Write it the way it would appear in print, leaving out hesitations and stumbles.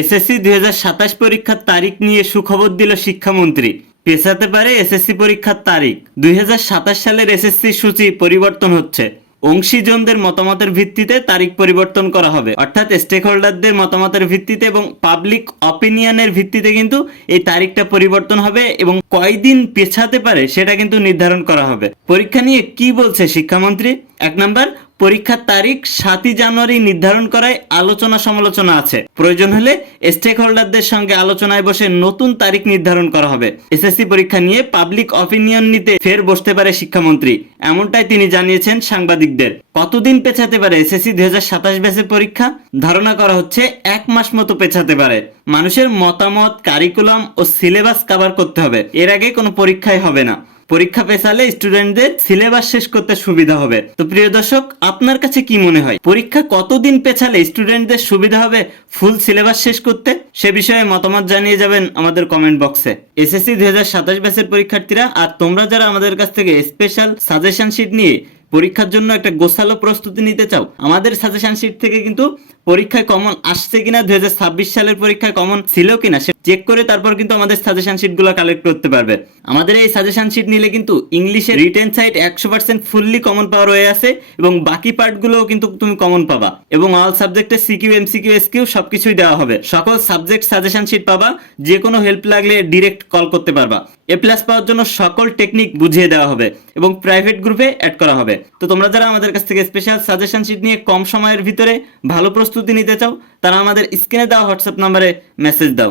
SSC 2027 পরীক্ষার তারিখ নিয়ে সুখবর দিল শিক্ষামন্ত্রী। পেছাতে পারে এসএসসি পরীক্ষার তারিখ। 2027 সালের এসএসসি সূচি পরিবর্তন হচ্ছে। অংশীজনদের মতামতের ভিত্তিতে তারিখ পরিবর্তন করা হবে, অর্থাৎ স্টেক হোল্ডারদের মতামতের ভিত্তিতে এবং পাবলিক অপিনিয়নের ভিত্তিতে কিন্তু এই তারিখটা পরিবর্তন হবে এবং কয়দিন পেছাতে পারে সেটা কিন্তু নির্ধারণ করা হবে। পরীক্ষা নিয়ে কি বলছে শিক্ষামন্ত্রী? 1 নাম্বার, পরীক্ষার তারিখ 7 জানুয়ারি নির্ধারণ করায় আলোচনা সমালোচনা আছে। প্রয়োজন হলে স্টেক হোল্ডারদের সঙ্গে আলোচনায় বসে নতুন তারিখ নির্ধারণ করা হবে। এসএসসি পরীক্ষা নিয়ে পাবলিক অপিনিয়ন নিতে ফের বসতে পারে শিক্ষামন্ত্রী, এমনটাই তিনি জানিয়েছেন সাংবাদিকদের। কতদিন পেছাতে পারে এসএসসি 2027 ব্যাচের পরীক্ষা? ধারণা করা হচ্ছে 1 মাস মতো পেছাতে পারে। মানুষের মতামত, কারিকুলাম ও সিলেবাস কভার করতে হবে। এর আগে কোনো পরীক্ষাই হবে না। পরীক্ষা পেছালে স্টুডেন্টদের সিলেবাস শেষ করতে সুবিধা হবে। তো প্রিয় দর্শক, আপনার কাছে কি মনে হয়, পরীক্ষা কতদিন পেছালে স্টুডেন্টদের সুবিধা হবে ফুল সিলেবাস শেষ করতে? সে বিষয়ে মতামত জানিয়ে যাবেন আমাদের কমেন্ট বক্সে। এসএসসি 2027 ব্যাচের পরীক্ষার্থীরা আর তোমরা যারা আমাদের কাছ থেকে স্পেশাল সাজেশন শিট নিয়ে পরীক্ষার জন্য একটা গোছালো প্রস্তুতি নিতে চাও, আমাদের সাজেশন শিট থেকে কিন্তু পরীক্ষায় কমন আসছে কিনা, 2026 সালের পরীক্ষায় কমন ছিল কিনা সে চেক করে তারপর কিন্তু আমাদের সাজেশন শিটগুলো কালেক্ট করতে পারবে। আমাদের এই সাজেশন শিট নিলে কিন্তু ইংলিশের রিটেন সাইট 100% ফুললি কমন পাওয়ার হয়ে আছে এবং বাকি পার্টগুলোও কিন্তু তুমি কমন পাবা এবং অল সাবজেক্টের সিকিউ, এমসিকিউ, এসকিউ সবকিছুই দেওয়া হবে। সকল সাবজেক্ট সাজেশন শিট পাবা, যে কোনো হেল্প লাগলে ডিরেক্ট কল করতে পারবা। এ প্লাস পাওয়ার জন্য সকল টেকনিক বুঝিয়ে দেওয়া হবে এবং প্রাইভেট গ্রুপে অ্যাড করা হবে। তো তোমরা যারা আমাদের কাছ থেকে স্পেশাল সাজেশন শিট নিয়ে কম সময়ের ভিতরে ভালো প্রস্তুতি নিতে চাও, তারা আমাদের স্ক্রিনে দেওয়া হোয়াটসঅ্যাপ নম্বরে মেসেজ দাও।